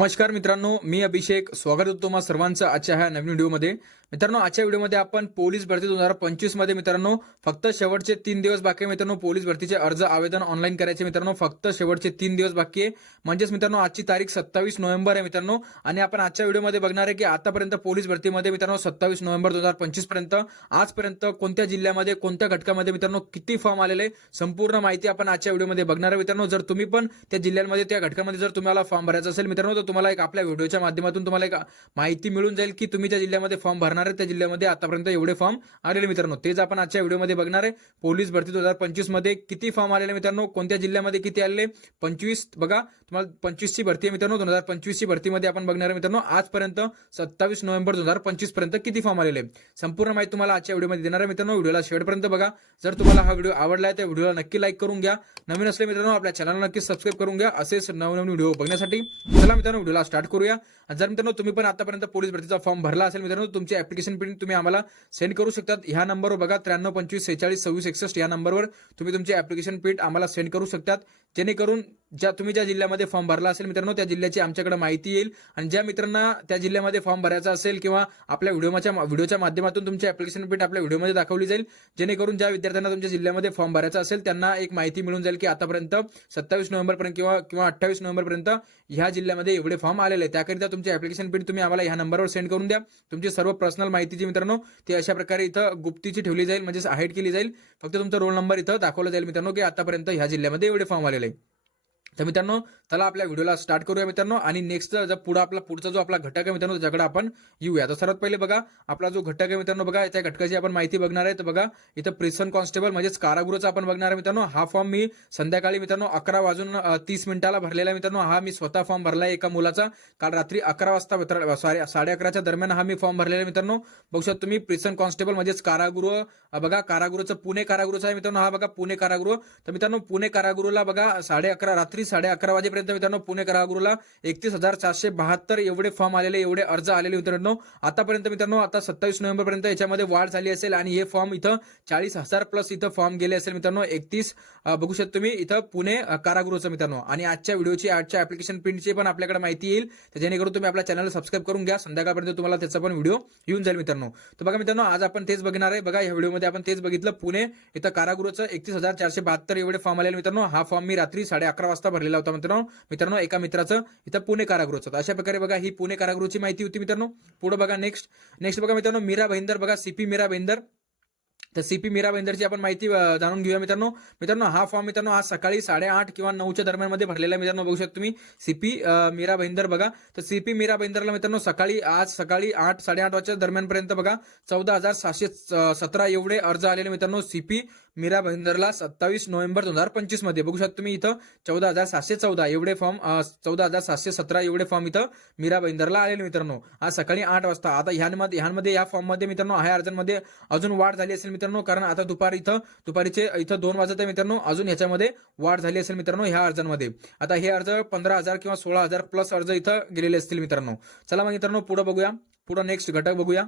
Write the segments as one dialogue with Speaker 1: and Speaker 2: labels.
Speaker 1: नमस्कार मित्रांनो मी अभिषेक. स्वागत होतो तुम्हा सर्वांचं आजच्या ह्या नवीन व्हिडिओमध्ये. मित्रांनो आजच्या व्हिडिओमध्ये आपण पोलीस भरती दोन हजार पंचवीसमध्ये मित्रांनो फक्त शेवटचे तीन दिवस बाकी आहे मित्रांनो पोलीस भरतीचे अर्ज आवेदन ऑनलाईन करायचे मित्रांनो फक्त शेवटचे तीन दिवस बाकी आहे. म्हणजेच मित्रांनो आजची तारीख सत्तावीस नोव्हेंबर आहे मित्रांनो आणि आपण आजच्या व्हिडिओमध्ये बघणार आहे की आतापर्यंत पोलीस भरतीमध्ये मित्रांनो सत्तावीस नोव्हेंबर दोन हजार पंचवीसपर्यंत आजपर्यंत कोणत्या जिल्ह्यामध्ये कोणत्या घटकामध्ये मित्रांनो किती फॉर्म आलेले संपूर्ण माहिती आपण आजच्या व्हिडिओमध्ये बघणार आहे मित्रांनो. जर तुम्ही पण त्या जिल्ह्यांमध्ये त्या घटकामध्ये जर तुम्हाला फॉर्म भरायचा असेल मित्रांनो तर तुम्हाला एक आपल्या व्हिडिओच्या माध्यमातून तुम्हाला एक माहिती मिळून जाईल की तुम्ही त्या जिल्ह्यामध्ये फॉर्म भरणार आहे त्या जिल्ह्यामध्ये आतापर्यंत एवढे फॉर्म आलेले मित्रांनो. तेच आपण आजच्या व्हिडिओमध्ये बघणार आहे. पोलीस भरती दोन हजार पंचवीसमध्ये किती फॉर्म आलेले मित्रांनो? कोणत्या जिल्ह्यामध्ये किती आलेले? पंचवीस बघा तुम्हाला पंचवीसची भरती आहे मित्रांनो. दोन हजार पंचवीसची भरतीमध्ये आपण बघणार आहे मित्रांनो. आजपर्यंत सत्तावीस नोव्हेंबर दोन हजार पंचवीसपर्यंत किती फॉर्म आलेले? संपूर्ण माहिती तुम्हाला आजच्या व्हिडिओमध्ये देणार आहे मित्रांनो. व्हिडिओला शेवटपर्यंत बघा. जर तुम्हाला हा व्हिडिओ आवडला आहे तर व्हिडिओला नक्की लाईक करून घ्या. नवीन असले मित्रांनो आपल्या चॅनलला नक्की सबस्क्राईब करून घ्या. असेच नवनवीन व्हिडिओ बघण्यासाठी. चला मित्रांनो व्हिडिओला स्टार्ट करूया. जर मित्रांनो तुम्ही पण आतापर्यंत पोलीस भरतीचा फॉर्म भरला असेल मित्रांनो तुमची ऍप्लिकेशन प्रिंट तुम्ही आम्हाला सेंड करू शकतात. ह्या नंबरवर बघा त्र्याण्णव पंचवीस सेहेचाळीस सव्वीस एकसष्ट या नंबरवर तुम्ही तुमचे ऍप्लिकेशन प्रिंट आम्हाला सेंड करू शकतात. जेणेकरून ज्या तुम्ही ज्या जिल्ह्यामध्ये फॉर्म भरला असेल मित्रांनो त्या जिल्ह्याची आमच्याकडे माहिती येईल. आणि ज्या मित्रांना त्या जिल्ह्यामध्ये फॉर्म भरायचा असेल किंवा आपल्या व्हिडिओच्या व्हिडिओच्या माध्यमातून तुमची ऍप्लिकेशन पीठ आपल्या व्हिडिओमध्ये दाखवली जाईल जेणेकरून ज्या विद्यार्थ्यांना तुमच्या जिल्ह्यामध्ये फॉर्म भरायचा असेल त्यांना एक माहिती मिळून जाईल की आतापर्यंत सत्तावीस नोव्हेंबरपर्यंत किंवा किंवा अठ्ठावीस नोव्हेंबरपर्यंत ह्या जिल्ह्यामध्ये एवढे फॉर्म आलेले आहेत. त्याकरिता तुमची ऍप्लिकेशन प्रिंट तुम्ही आम्हाला ह्या नंबरवर सेंड करून द्या. तुमची सर्व पर्सनल माहिती जी मित्रांनो ती अशा प्रकारे इथं गुप्तीची ठेवली जाईल म्हणजेच हाईड केली जाईल. फक्त तुमचा रोल नंबर इथं दाखवला जाईल मित्रांनो की आतापर्यंत ह्या जिल्ह्यामध्ये एवढे फॉर्म आलेले आहे तर मित्रांनो चला आपल्या व्हिडिओला स्टार्ट करूया मित्रांनो. आणि नेक्स्ट जर पुढे आपला पुढचा जो आपला घटक आहे मित्रांनो त्याच्याकडे आपण येऊया. तर सर्वात पहिले बघा आपला जो घटक आहे मित्रांनो बघा त्या घटकाची आपण माहिती बघणार आहे. तर बघा इथं प्रिसन कॉन्स्टेबल म्हणजेच कारागृहाचा आपण बघणार आहे मित्रांनो. हा फॉर्म मी संध्याकाळी मित्रांनो अकरा वाजून तीस मिनिटाला भरलेला आहे मित्रांनो. हा मी स्वतः फॉर्म भरलाय एका मुलाचा. काल रात्री अकरा वाजता मित्र- साडे साडे अकराच्या दरम्यान हा मी फॉर्म भरलेला आहे मित्रांनो. बघू शकता तुम्ही प्रिसन कॉन्स्टेबल म्हणजेच कारागृह बघा कारागृहाचं पुणे कारागृहचं आहे मित्रांनो. हा बघा पुणे कारागृह. तर मित्रांनो पुणे कारागृहला बघा साडे अकरा रात्री साडे अकरा वाजेपर्यंत मित्रांनो पुणे कारागृहाला एकतीस हजार चारशे बहात्तर एवढे फॉर्म आलेले एवढे अर्ज आलेले मित्रांनो. आतापर्यंत मित्रांनो आता सत्तावीस नोव्हेंबर पर्यंत याच्यामध्ये वाढ झाली असेल आणि हे फॉर्म इथं चाळीस हजार प्लस इथं फॉर्म गेले असेल मित्रांनो. एकतीस बघू शकता तुम्ही इथं पुणे अ, कारागृहाचं मित्रांनो. आणि आजच्या व्हिडिओची आजच्या ऍप्लिकेशन प्रिंटची पण आपल्याकडे माहिती येईल. तर जेणेकरून तुम्ही आपल्या चॅनल सबस्क्राईब करून घ्या. संध्याकाळपर्यंत तुम्हाला त्याचा पण व्हिडिओ येऊन जाईल मित्रांनो. तर बघा मित्रांनो आज आपण तेच बघणार आहे. बघा या व्हिडिओमध्ये आपण तेच बघितलं. पुणे इथं कारागृहाचं एकतीस हजार चारशे बहात्तर एवढे फॉर्म आलेले मित्रांनो. हा फॉर्म मी रात्री साडे अकरा वाजता भरलेला होता मित्रांनो. मित्रांनो एका मित्राचं इथं पुणे कारागृहाचं होतं. अशा प्रकारे बघा ही पुणे कारागृहाची माहिती होती मित्रांनो. पुढे बघा नेक्स्ट नेक्स्ट बघा मित्रांनो मीरा भाईंदर बघा सीपी मीरा भाईंदर तर सीपी मीरा बेंदरची आपण माहिती जाणून घेऊया मित्रांनो. मित्रांनो हा फॉर्म मित्रांनो आज सकाळी साडेआठ किंवा नऊच्या दरम्यानमध्ये भरलेला मित्रांनो. बघू शकता तुम्ही. सीपी मीरा बेंदर बघा. तर सीपी मीरा बेंदरला मित्रांनो सकाळी आज सकाळी आठ साडेआठ वाजच्या दरम्यानपर्यंत बघा चौदा हजार सहाशे सतरा एवढे अर्ज आलेले मित्रांनो. सीपी मीरा भाईंदरला सत्तावीस नोव्हेंबर दोन हजार पंचवीसमध्ये. बघू शकता तुम्ही इथं चौदा हजार सातशे चौदा एवढे फॉर्म चौदा हजार सातशे सतरा एवढे फॉर्म इथं मीरा भाईंदरला आलेले मित्रांनो. आज सकाळी आठ वाजता. आता ह्यांमध्ये ह्यांमध्ये या फॉर्ममध्ये मित्रांनो ह्या अर्जांमध्ये अजून वाढ झाली असेल मित्रांनो कारण आता दुपारी इथं दुपारीचे इथं दोन वाजत आहे मित्रांनो अजून ह्याच्यामध्ये वाढ झाली असेल मित्रांनो ह्या अर्जांमध्ये. आता हे अर्ज पंधरा हजार किंवा सोळा हजार प्लस अर्ज इथं गेलेले असतील मित्रांनो. चला मग मित्रांनो पुढे बघूया. पुढे नेक्स्ट घटक बघूया.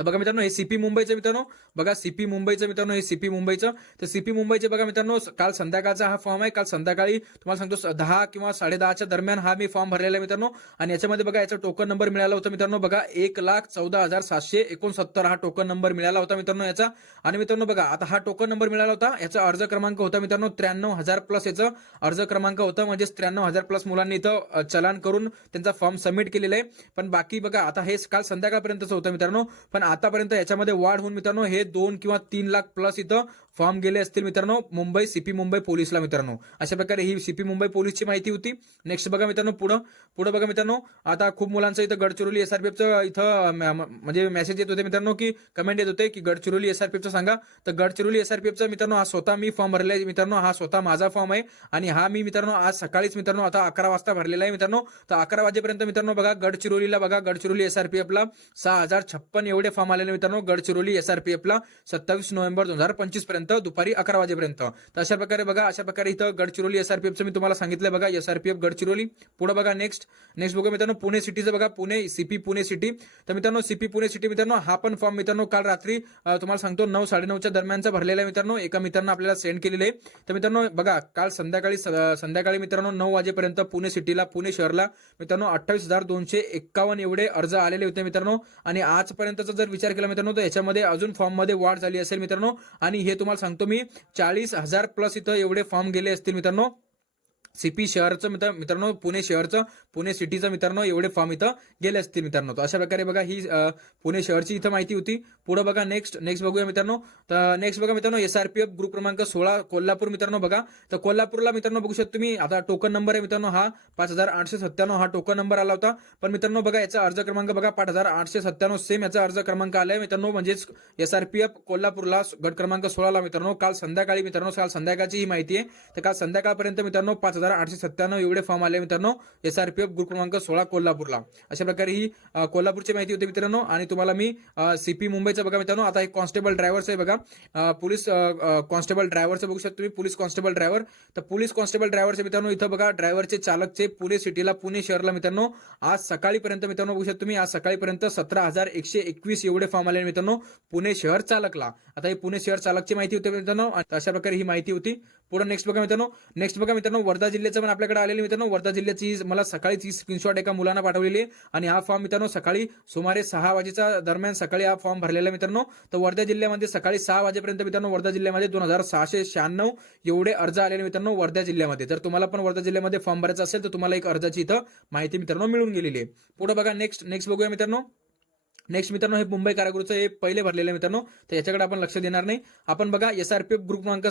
Speaker 1: तर बघा मित्रांनो हे सीपी मुंबईचं मित्रांनो बघा सीपी मुंबईचं मित्रांनो हे सीपी मुंबईचं. तर सीपी मुंबईचे बघा मित्रांनो काल संध्याकाळचा हा फॉर्म आहे. काल संध्याकाळी तुम्हाला सांगतो स- दहा किंवा साडे दहाच्या दरम्यान हा मी फॉर्म भरलेला आहे मित्रांनो. आणि याच्यामध्ये बघा याचा टोकन नंबर मिळाला होता मित्रांनो बघा एक लाख चौदा हजार सातशे एकोणसत्तर हा टोकन नंबर मिळाला होता मित्रांनो याचा. आणि मित्रांनो बघा आता हा टोकन नंबर मिळाला होता याचा अर्ज क्रमांक होता मित्रांनो त्र्याण्णव हजार प्लस याचं अर्ज क्रमांक होता. म्हणजेच त्र्याण्णव हजार प्लस मुलांनी इथं चलान करून त्यांचा फॉर्म सबमिट केलेला आहे. पण बाकी बघा आता हे काल संध्याकाळपर्यंतच होतं मित्रांनो. पण आतापर्यंत याच्यामध्ये वाढ होऊन मित्रांनो हे दोन किंवा तीन लाख प्लस इथं फॉर्म गेले असतील मित्रांनो मुंबई सीपी मुंबई पोलीसला मित्रांनो. अशा प्रकारे ही सीपी मुंबई पोलीसची माहिती होती. नेक्स्ट बघा मित्रांनो पुढं. पुढं बघा मित्रांनो आता खूप मुलांचं इथं गडचिरोली एसआरपीएफचं इथं म्हणजे मेसेज येत होते मित्रांनो की कमेंट येत होते की गडचिरोली एसआरपीएफचं सांगा. तर गडचिरोली एसआरपीएफचा मित्रांनो हा स्वतः मी फॉर्म भरलेला आहे मित्रांनो. हा स्वतः माझा फॉर्म आहे आणि हा मी मित्रांनो आज सकाळीच मित्रांनो आता अकरा वाजता भरलेला आहे मित्रांनो. तर अकरा वाजेपर्यंत मित्रांनो बघा गडचिरोलीला बघा गडचिरोली एसआरपीएफला सहा हजार छप्पन एवढे फॉर्म आलेले मित्रांनो गडचिरोली एसआरपीएफला सत्तावीस नोव्हेंबर दोन हजार पंचवीसपर्यंत. वाजेपर्यंत दुपारी अकरा वाजेपर्यंत. तर अशा प्रकारे बघा अशा प्रकारे इथं गडचिरोली एसआरपीएफचं मी तुम्हाला सांगितलं बघा एसआरपीएफ गडचिरोली. पुढे बघा नेक्स्ट नेक्स्ट बघा मित्रांनो पुणे सिटीचं बघा पुणे सीपी पुणे सिटी तर मित्रांनो सीपी पुणे सिटी मित्रांनो हा पण फॉर्म मित्रांनो काल रात्री तुम्हाला सांगतो नऊ साडेनऊच्या दरम्यानचा भरलेला आहे मित्रांनो. एका मित्रांनो आपल्याला सेंड केलेले आहे. तर मित्रांनो बघा काल संध्याकाळी स- संध्याकाळी मित्रांनो नऊ वाजेपर्यंत पुणे सिटीला पुणे शहरला मित्रांनो अठ्ठावीस हजार दोनशे एक्कावन्न एवढे अर्ज आलेले होते मित्रांनो. आणि आजपर्यंतचा जर विचार केला मित्रांनो तर याच्यामध्ये अजून फॉर्ममध्ये वाढ झाली असेल मित्रांनो. आणि हे तुम्हाला सांगतो मी चाळीस हजार प्लस इथं एवढे फॉर्म गेले असतील मित्रांनो. सीपी शहरचं मित्र मित्रांनो पुणे शहरचं पुणे सिटीचं मित्रांनो एवढे फॉर्म इथं गेले असतील मित्रांनो. तर अशा प्रकारे बघा ही पुणे शहरची इथं माहिती होती. पुढे बघा नेक्स्ट नेक्स्ट बघूया मित्रांनो. तर नेक्स्ट बघा मित्रांनो एसआरपीएफ ग्रुप क्रमांक सोळा कोल्हापूर मित्रांनो बघा. तर कोल्हापूरला मित्रांनो बघू शकतो तुम्ही. आता टोकन नंबर आहे मित्रांनो हा पाच हजार आठशे सत्त्याण्णव हा टोकन नंबर आला होता. पण मित्रांनो बघा याचा अर्ज क्रमांक बघा पाच हजार आठशे सत्त्याण्णव सेम याचा अर्ज क्रमांक आलाय मित्रांनो. म्हणजेच एसआरपीएफ कोल्हापूरला गट क्रमांक सोळाला मित्रांनो. काल संध्याकाळी मित्रांनो काल संध्याकाळची ही माहिती आहे. तर काल संध्याकाळपर्यंत मित्रांनो पाच हजार आठशे सत्त्याण्णव एवढे फॉर्म आले मित्रांनो. एस आर पी ग्रुप क्रमांक सोळा कोल्हापूरला. अशा प्रकारे ही कोल्हापूरची माहिती होती मित्रांनो. आणि तुम्हाला मी सीपी मुंबईचं बघा मित्रांनो. आता एक कॉन्स्टेबल ड्रायव्हरचं आहे बघा. पोलीस कॉन्स्टेबल ड्रायव्हरचं बघू शकता तुम्ही. पोलीस कॉन्स्टेबल ड्रायव्हर तर पोलीस कॉन्स्टेबल ड्रायव्हरचे मित्रांनो इथं बघा ड्रायव्हरचे चालकचे पुणे सिटीला पुणे शहरला मित्रांनो आज सकाळीपर्यंत मित्रांनो बघू शकता तुम्ही. आज सकाळीपर्यंत सतरा हजार एकशे एकवीस एवढे फॉर्म आले मित्रांनो पुणे शहर चालकला. आता ही पुणे शहर चालकची माहिती होती मित्रांनो. अशा प्रकारे ही माहिती होती. पुढे नेक्स्ट बघा मित्रांनो. नेक्स्ट बघा मित्रांनो वर्धा जिल्ह्याचं पण आपल्याकडे आलेली मित्रांनो. वर्धा जिल्ह्याची मला सकाळीच ही स्क्रीनशॉट एका मुलांना पाठवलेली आहे. आणि हा फॉर्म मित्रांनो सकाळी सुमारे सहा वाजेच्या दरम्यान सकाळी हा फॉर्म भरलेला मित्रांनो. तर वर्धा जिल्ह्यामध्ये सकाळी सहा वाजेपर्यंत मित्रांनो वर्धा जिल्ह्यामध्ये दोन हजार सहाशे शहाण्णव एवढे अर्ज आलेले मित्रांनो वर्धा जिल्ह्यामध्ये. जर तुम्हाला पण वर्धा जिल्ह्यामध्ये फॉर्म भरायचा असेल तर तुम्हाला एक अर्जाची इथं माहिती मित्रांनो मिळून गेलेली आहे. पुढे बघा नेक्स्ट नेक्स्ट बघूया मित्रांनो. नेक्स्ट मित्रांनो हे मुंबई कारागृहचं हे पहिले भरलेलं मित्रांनो. तर याच्याकडे आपण लक्ष देणार नाही. आपण बघा एसआरपीएफ ग्रुप क्रमांक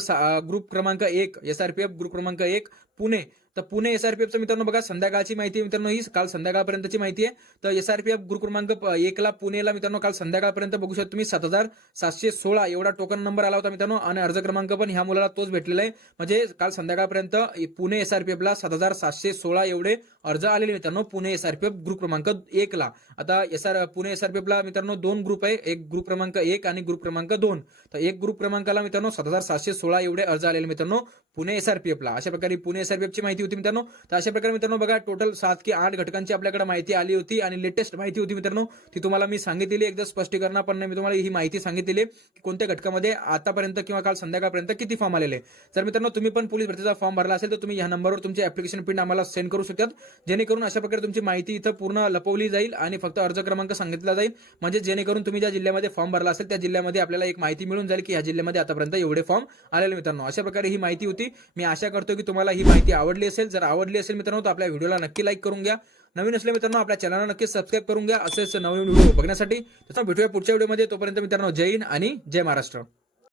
Speaker 1: ग्रुप क्रमांक एक एसआरपीएफ ग्रुप क्रमांक एक पुणे. तर पुणे एसआरपीएफचं मित्रांनो बघा संध्याकाळची माहिती मित्रांनो ही काल संध्याकाळपर्यंतची माहिती आहे. तर एसआरपीएफ ग्रुप क्रमांक एकला पुणेला मित्रांनो काल संध्याकाळपर्यंत बघू शकतो तुम्ही सात हजार सातशे सोळा एवढा टोकन नंबर आला होता मित्रांनो आणि अर्ज क्रमांक पण ह्या मुलाला तोच भेटलेला आहे. म्हणजे काल संध्याकाळपर्यंत पुणे एसआरपीएफला सात हजार सातशे सोळा एवढे अर्ज आलेले मित्रांनो पुणे एसआरपीएफ ग्रुप क्रमांक एकला आता एसआर पुणे एसआरपीएफला मित्रांनो दोन ग्रुप आहे एक ग्रुप क्रमांक एक आणि ग्रुप क्रमांक दोन. तर एक ग्रुप क्रमांकाला मित्रांनो सात हजार सातशे सोळा एवढे अर्ज आलेले मित्रांनो पुणे एसआरपीएफला अशा प्रकारे पुणे एसआरपीएफची माहिती होती मित्रांनो. तर अशा प्रकारे मित्रांनो बघा टोटल सात की आठ घटकांची आपल्याकडे माहिती आली होती आणि लेटेस्ट माहिती होती मित्रांनो. ती तुम्हाला मी सांगितलेली एकदा स्पष्टीकरण पण मी तुम्हाला ही माहिती सांगितलेली की कोणत्या घटकामध्ये आतापर्यंत किंवा काल संध्याकाळपर्यंत किती फॉर्म आलेले जर मित्रांनो तुम्ही पण पोलीस भरतीचा फॉर्म भरला असेल तर तुम्ही या नंबरवर तुमची ऍप्लिकेशन पिन आम्हाला सेंड करू शकतात. जेणेकरून अशा प्रकारे तुमची माहिती इथं पूर्ण लपवली जाईल आणि फक्त अर्ज क्रमांक सांगितला जाईल. म्हणजे जेणेकरून तुम्ही ज्या जिल्ह्यामध्ये फॉर्म भरला असेल त्या जिल्ह्यामध्ये आपल्याला एक माहिती मिळून जाईल की या जिल्ह्यामध्ये आतापर्यंत एवढे फॉर्म आलेले मित्रांनो. अशा प्रकारे ही माहिती होती. मी आशा करतो की तुम्हाला ही माहिती आवडली असेल जर आवडली असेल मित्रांनो तर आपल्या व्हिडिओला नक्की लाईक करून घ्या. नवीन असले मित्रांनो आपल्या चॅनलला नक्की सबस्क्राईब करून घ्या. असेच नवीन व्हिडिओ बघण्यासाठी. तसं भेटूया पुढच्या व्हिडिओमध्ये. तोपर्यंत मित्रांनो जय हिंद आणि जय महाराष्ट्र.